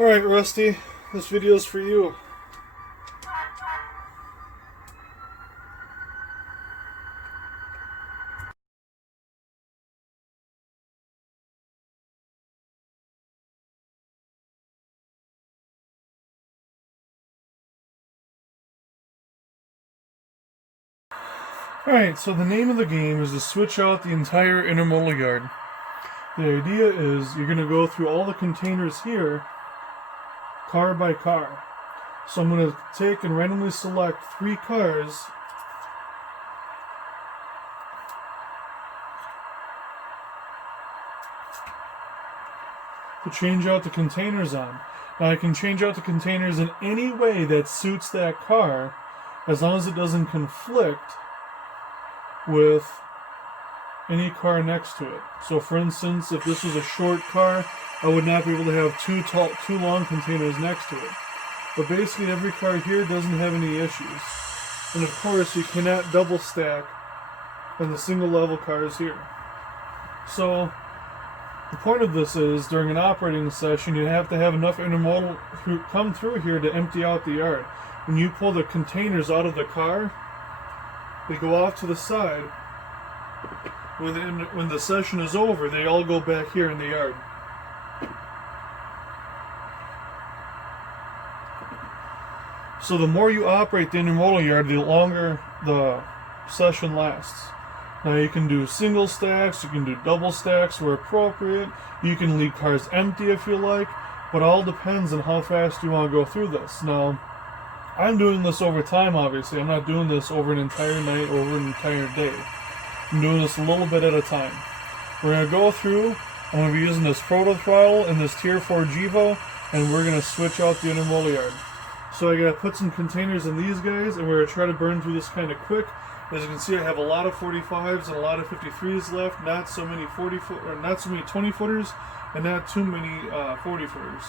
Alright, Rusty, this video's for you. Alright, so the name of the game is to switch out the entire intermodal yard. The idea is you're going to go through all the containers here, car by car. So I'm going to take and randomly select 3 cars to change out the containers on. Now I can change out the containers in any way that suits that car, as long as it doesn't conflict with any car next to it. So for instance, if this was a short car, I would not be able to have two long containers next to it. But basically every car here doesn't have any issues. And of course you cannot double stack on the single level cars here. So the point of this is, during an operating session, you have to have enough intermodal come through here to empty out the yard. When you pull the containers out of the car, they go off to the side. When the session is over, they all go back here in the yard. So the more you operate the intermodal yard, the longer the session lasts. Now you can do single stacks, you can do double stacks where appropriate, you can leave cars empty if you like, but all depends on how fast you want to go through this. Now, I'm doing this over time, obviously. I'm not doing this over an entire night, over an entire day. I'm doing this a little bit at a time. We're going to go through, I'm going to be using this Proto Throttle and this Tier 4 Gevo, and we're going to switch out the intermodal yard. So I got to put some containers in these guys, and we're going to try to burn through this kind of quick. As you can see, I have a lot of 45s and a lot of 53s left, not so many 20 footers, and not too many 40 footers.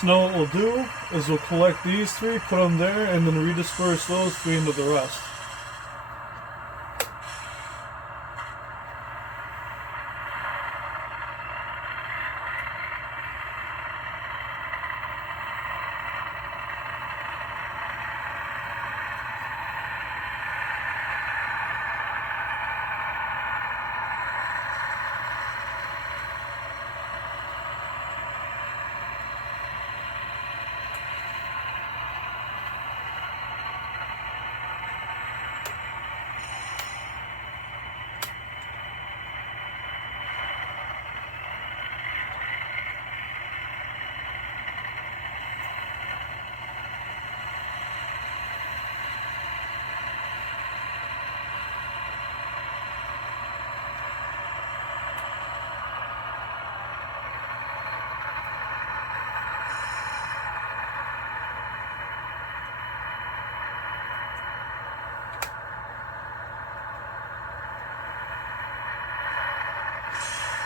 So now what we'll do is we'll collect these 3, put them there, and then redisperse those 3 into the rest.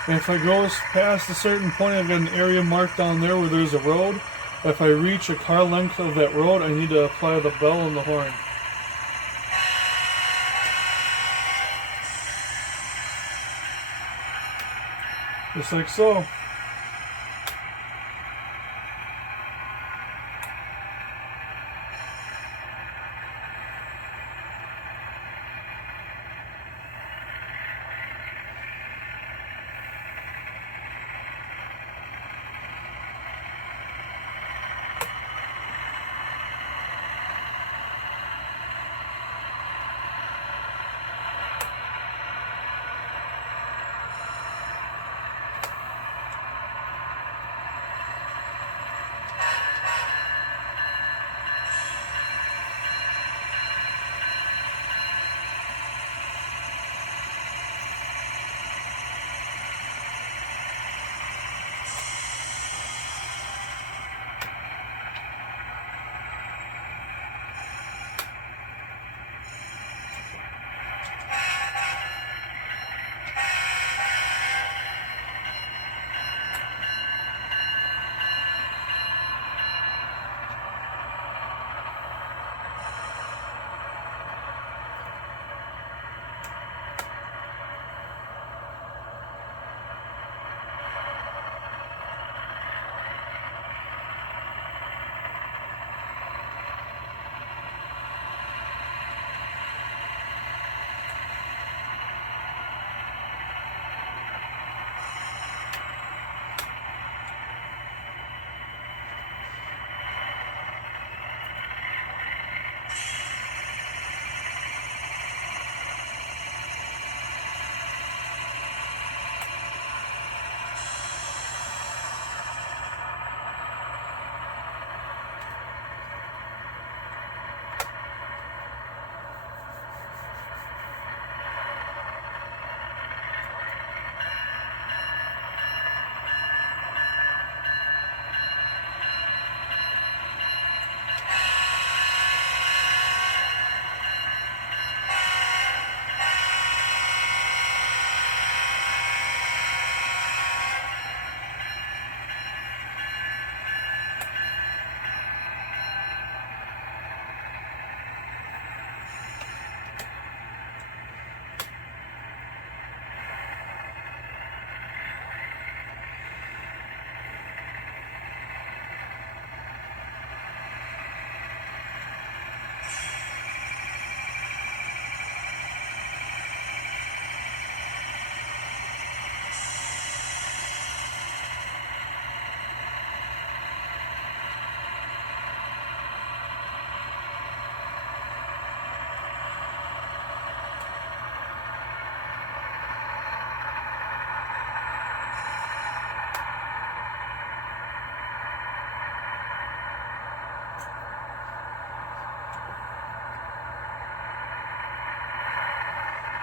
And if I go past a certain point, I've got an area marked down there where there's a road. If I reach a car length of that road, I need to apply the bell and the horn. Just like so.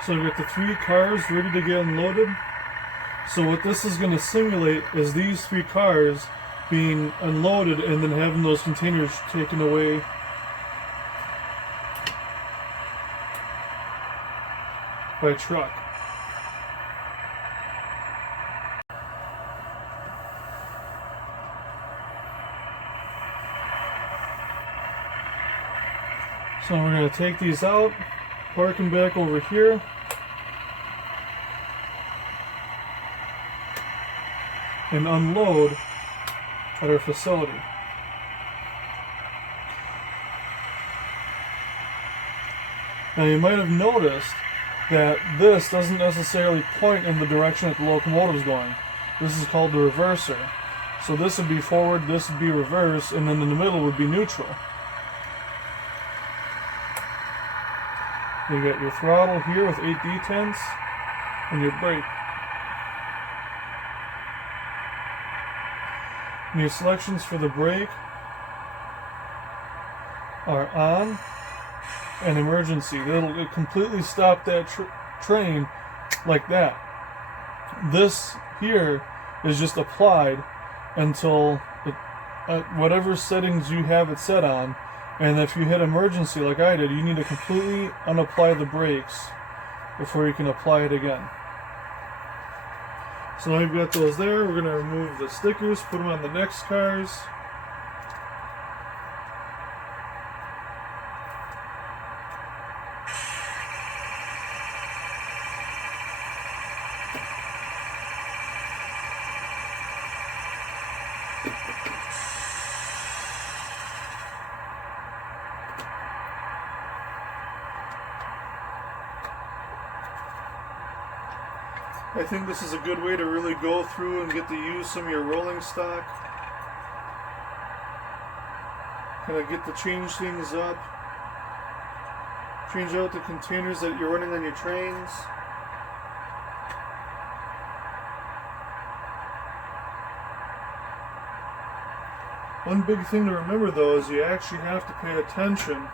So I've got the 3 cars ready to get unloaded. So what this is going to simulate is these 3 cars being unloaded and then having those containers taken away by truck. So we're going to take these out, park them back over here. And unload at our facility. Now you might have noticed that this doesn't necessarily point in the direction that the locomotive is going. This is called the reverser. So this would be forward, this would be reverse, and then in the middle would be neutral. You got your throttle here with 8 detents and your brake. And your selections for the brake are on and emergency. It'll completely stop that train like that. This here is just applied until whatever settings you have it set on. And if you hit emergency like I did, you need to completely unapply the brakes before you can apply it again. So now we've got those there. We're going to remove the stickers, put them on the next cars. I think this is a good way to really go through and get to use some of your rolling stock. Kind of get to change things up. Change out the containers that you're running on your trains. One big thing to remember though is you actually have to pay attention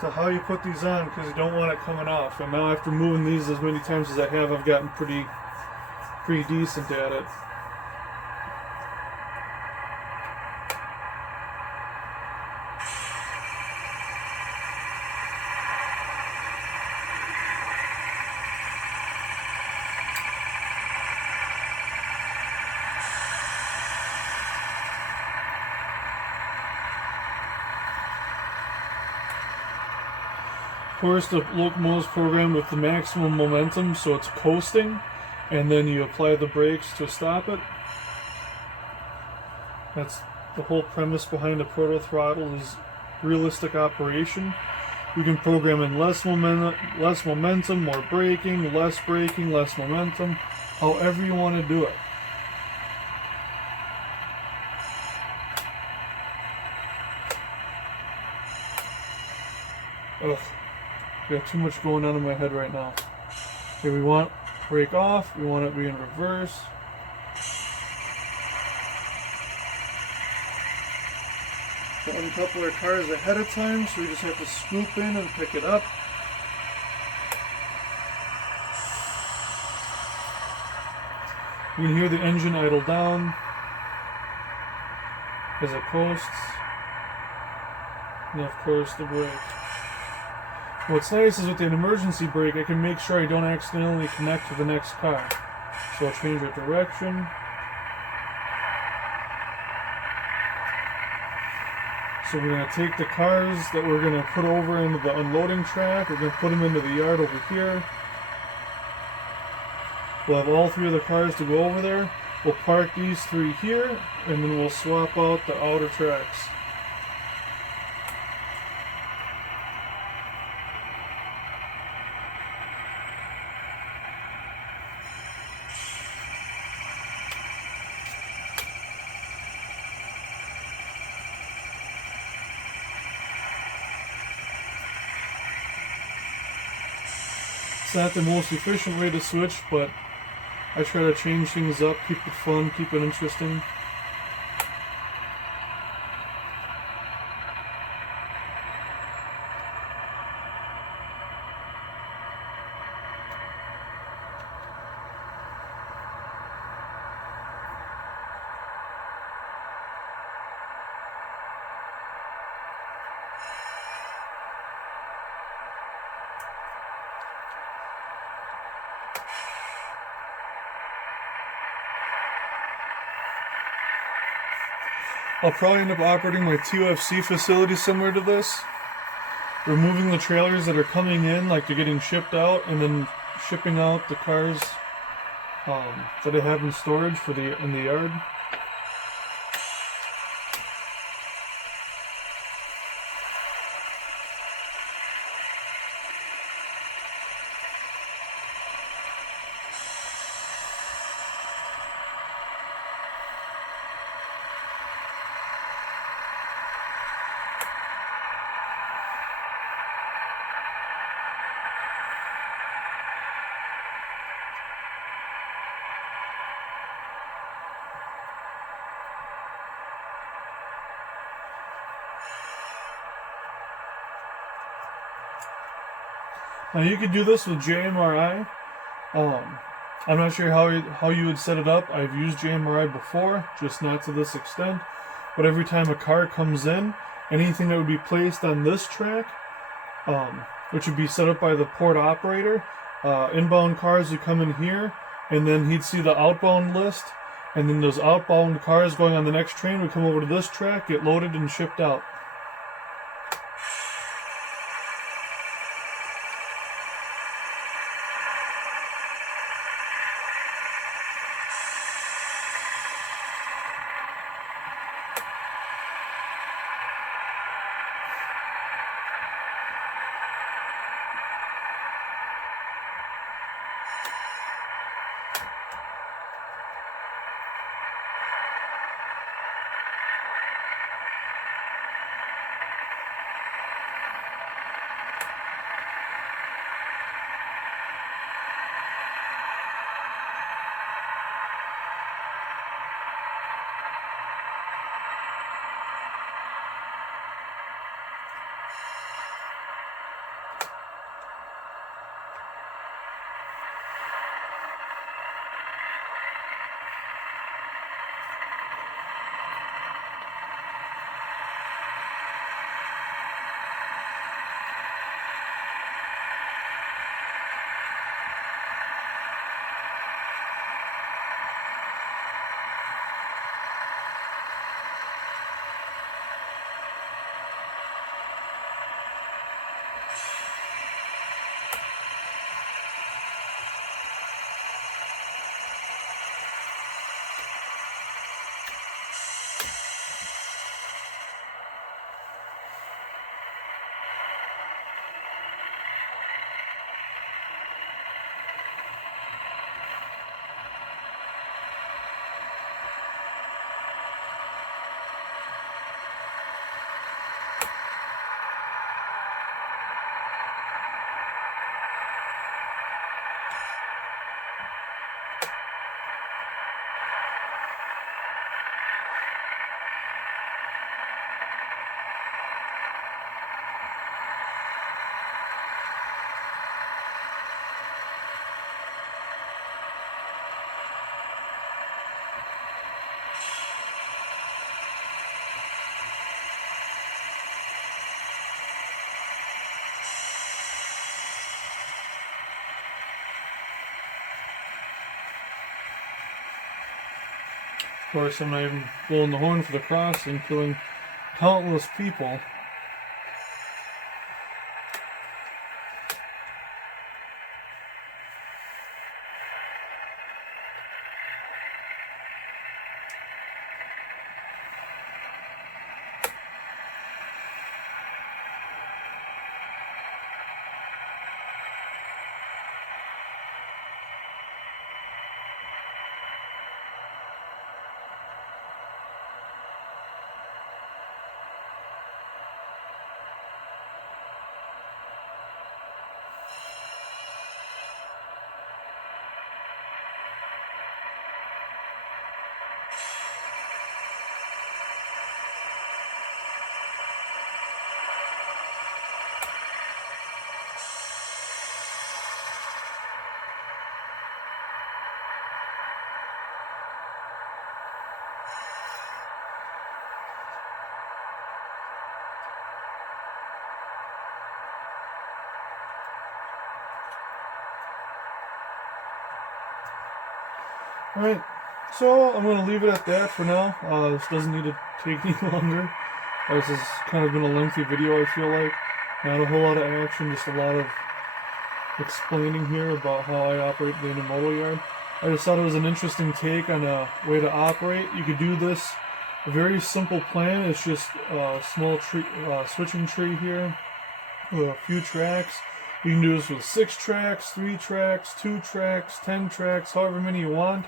to how you put these on, because you don't want it coming off. And now after moving these as many times as I have, I've gotten pretty decent at it. Of course, the locomotive is programmed with the maximum momentum, so it's coasting, and then you apply the brakes to stop it. That's the whole premise behind the proto throttle, is realistic operation. You can program in less momentum, more braking, less momentum, however you want to do it. Ugh. Got too much going on in my head right now. Okay, we want brake off, we want it to be in reverse. To uncouple our cars ahead of time, so we just have to scoop in and pick it up. You can hear the engine idle down as it coasts. And of course the brake. What's nice is with the emergency brake, I can make sure I don't accidentally connect to the next car. So I'll change our direction. So we're going to take the cars that we're going to put over into the unloading track. We're going to put them into the yard over here. We'll have all 3 of the cars to go over there. We'll park these 3 here, and then we'll swap out the outer tracks. It's not the most efficient way to switch, but I try to change things up, keep it fun, keep it interesting. I'll probably end up operating my TOFC facility similar to this, removing the trailers that are coming in, like they're getting shipped out, and then shipping out the cars that I have in storage for in the yard. Now you could do this with JMRI. I'm not sure how you would set it up. I've used JMRI before, just not to this extent. But every time a car comes in, anything that would be placed on this track, which would be set up by the port operator, inbound cars would come in here, and then he'd see the outbound list, and then those outbound cars going on the next train would come over to this track, get loaded, and shipped out. Of course, I'm not even blowing the horn for the crossing, killing countless people. Alright, So I'm going to leave it at that for now. This doesn't need to take any longer. This has kind of been a lengthy video, I feel like. Not a whole lot of action, just a lot of explaining here about how I operate the intermodal yard. I just thought it was an interesting take on a way to operate. You could do this, a very simple plan. It's just a small tree, switching tree here with a few tracks. You can do this with 6 tracks, 3 tracks, 2 tracks, 10 tracks, however many you want.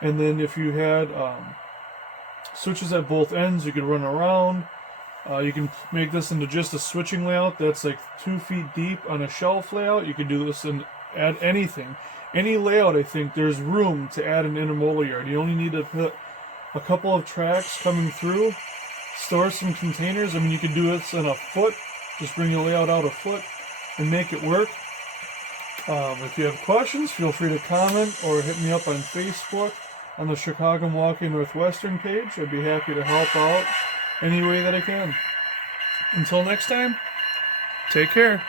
And then if you had switches at both ends, you could run around. You can make this into just a switching layout that's like 2 feet deep on a shelf layout. You can do this and add anything. Any layout, I think, there's room to add an intermodal yard. You only need to put a couple of tracks coming through, store some containers. I mean, you could do this in a foot. Just bring your layout out a foot and make it work. If you have questions, feel free to comment or hit me up on Facebook on the Chicago, Milwaukee, Northwestern page. I'd be happy to help out any way that I can. Until next time, take care.